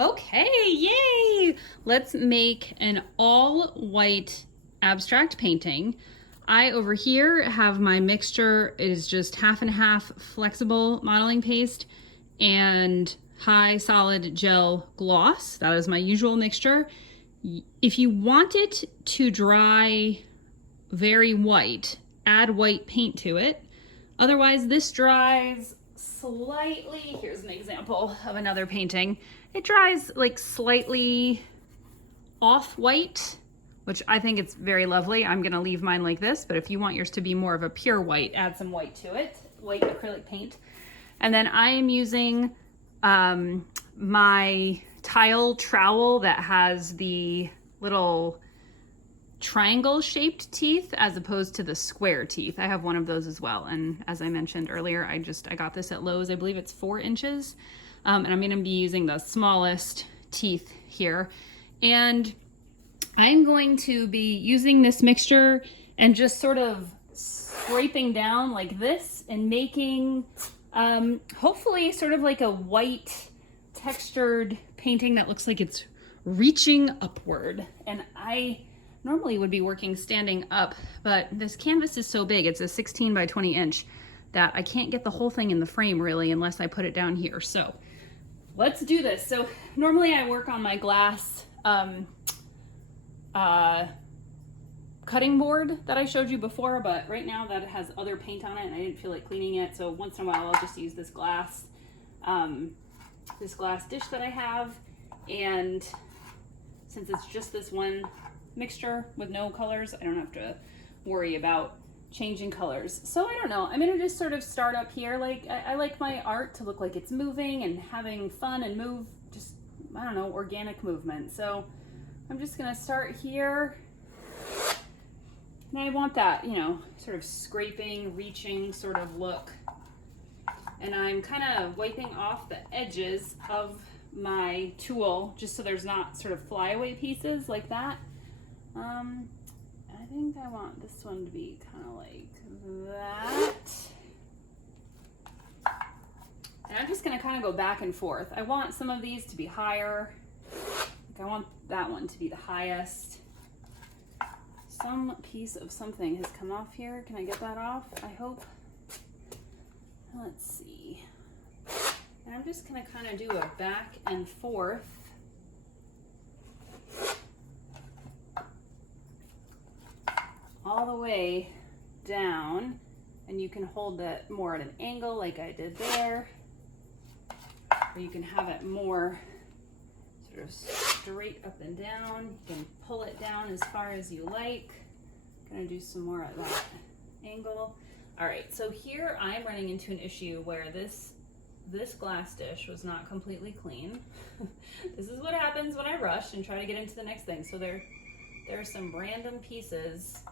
Okay, yay! Let's make an all white abstract painting. I over here have my mixture. It is just half and half flexible modeling paste and high solid gel gloss. That is my usual mixture. If you want it to dry very white, add white paint to it. Otherwise, this dries slightly. Here's an example of another painting. It dries like slightly off-white, which I think it's very lovely. I'm gonna leave mine like this, but if you want yours to be more of a pure white, add some white to it, white acrylic paint. And then I am using my tile trowel that has the little triangle shaped teeth as opposed to the square teeth. I have one of those as well, and as I mentioned earlier, I got this at Lowe's. I believe it's 4 inches, and I'm going to be using the smallest teeth here. And I'm going to be using this mixture and just sort of scraping down like this and making hopefully sort of like a white textured painting that looks like it's reaching upward. And I normally would be working standing up, but this canvas is so big, it's a 16 by 20 inch, that I can't get the whole thing in the frame really unless I put it down here. So let's do this. So normally I work on my glass cutting board that I showed you before, but right now that it has other paint on it and I didn't feel like cleaning it, so once in a while I'll just use this glass dish that I have. And since it's just this one mixture with no colors, I don't have to worry about changing colors. So I don't know, I'm gonna just sort of start up here. Like I like my art to look like it's moving and having fun and move, just, I don't know, organic movement. So I'm just gonna start here. And I want that, you know, sort of scraping, reaching sort of look. And I'm kind of wiping off the edges of my tool just so there's not sort of flyaway pieces like that. I think I want this one to be kind of like that. And I'm just gonna kind of go back and forth. I want some of these to be higher. Like I want that one to be the highest. Some piece of something has come off here. Can I get that off? I hope. Let's see. And I'm just gonna kind of do a back and forth. All the way down, and you can hold it more at an angle like I did there, or you can have it more sort of straight up and down. You can pull it down as far as you like. I'm gonna do some more at that angle. All right, so here I'm running into an issue where this glass dish was not completely clean. This is what happens when I rush and try to get into the next thing. So there are some random pieces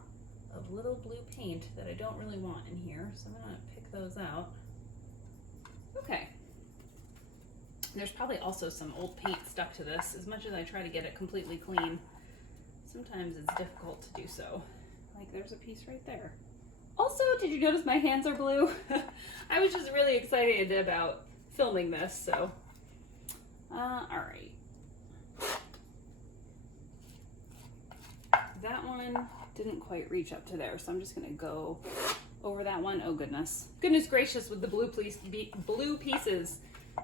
of little blue paint that I don't really want in here, so I'm gonna pick those out. Okay. There's probably also some old paint stuck to this. As much as I try to get it completely clean, sometimes it's difficult to do so. Like there's a piece right there. Also, did you notice my hands are blue? I was just really excited about filming this, so. All right. That one didn't quite reach up to there, so I'm just gonna go over that one. Oh goodness. Goodness gracious with the blue pieces.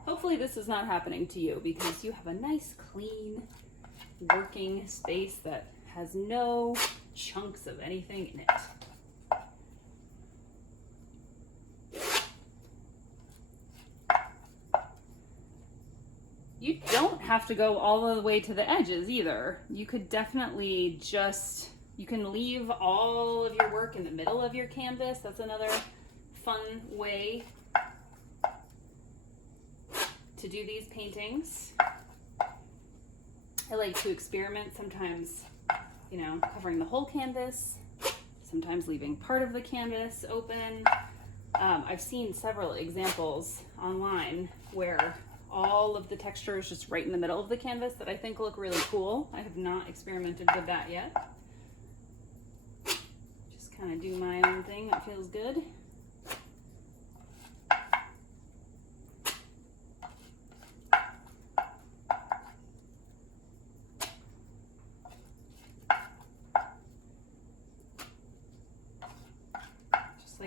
Hopefully this is not happening to you because you have a nice clean working space that has no chunks of anything in it. You don't have to go all the way to the edges either. You could definitely just, you can leave all of your work in the middle of your canvas. That's another fun way to do these paintings. I like to experiment, sometimes, you know, covering the whole canvas, sometimes leaving part of the canvas open. I've seen several examples online where all of the texture is just right in the middle of the canvas that I think look really cool. I have not experimented with that yet. Just kind of do my own thing, it feels good.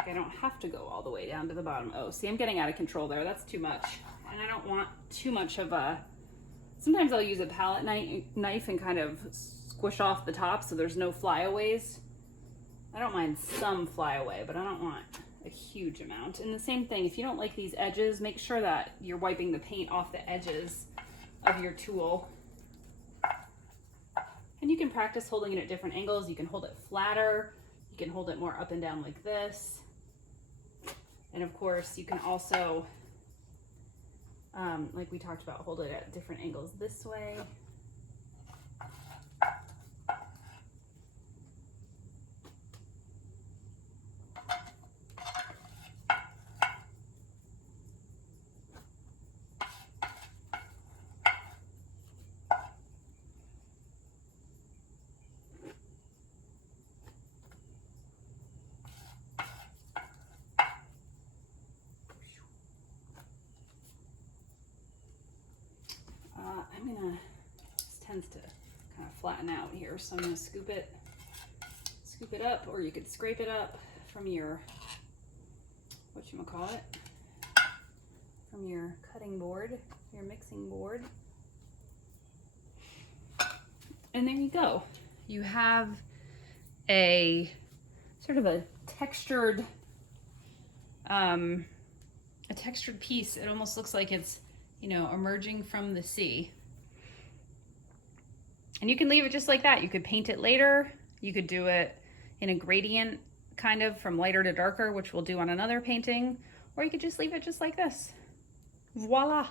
I don't have to go all the way down to the bottom. Oh, see, I'm getting out of control there. That's too much. And I don't want too much of a, sometimes I'll use a palette knife and kind of squish off the top so there's no flyaways. I don't mind some flyaway, but I don't want a huge amount. And the same thing, if you don't like these edges, make sure that you're wiping the paint off the edges of your tool. And you can practice holding it at different angles. You can hold it flatter. You can hold it more up and down like this. And of course, you can also, like we talked about, hold it at different angles this way. This tends to kind of flatten out here, so I'm gonna scoop it up, or you could scrape it up from your, whatchamacallit, from your cutting board, your mixing board. And there you go. You have a sort of a textured piece. It almost looks like it's, you know, emerging from the sea. And you can leave it just like that. You could paint it later. You could do it in a gradient, kind of from lighter to darker, which we'll do on another painting, or you could just leave it just like this. Voila.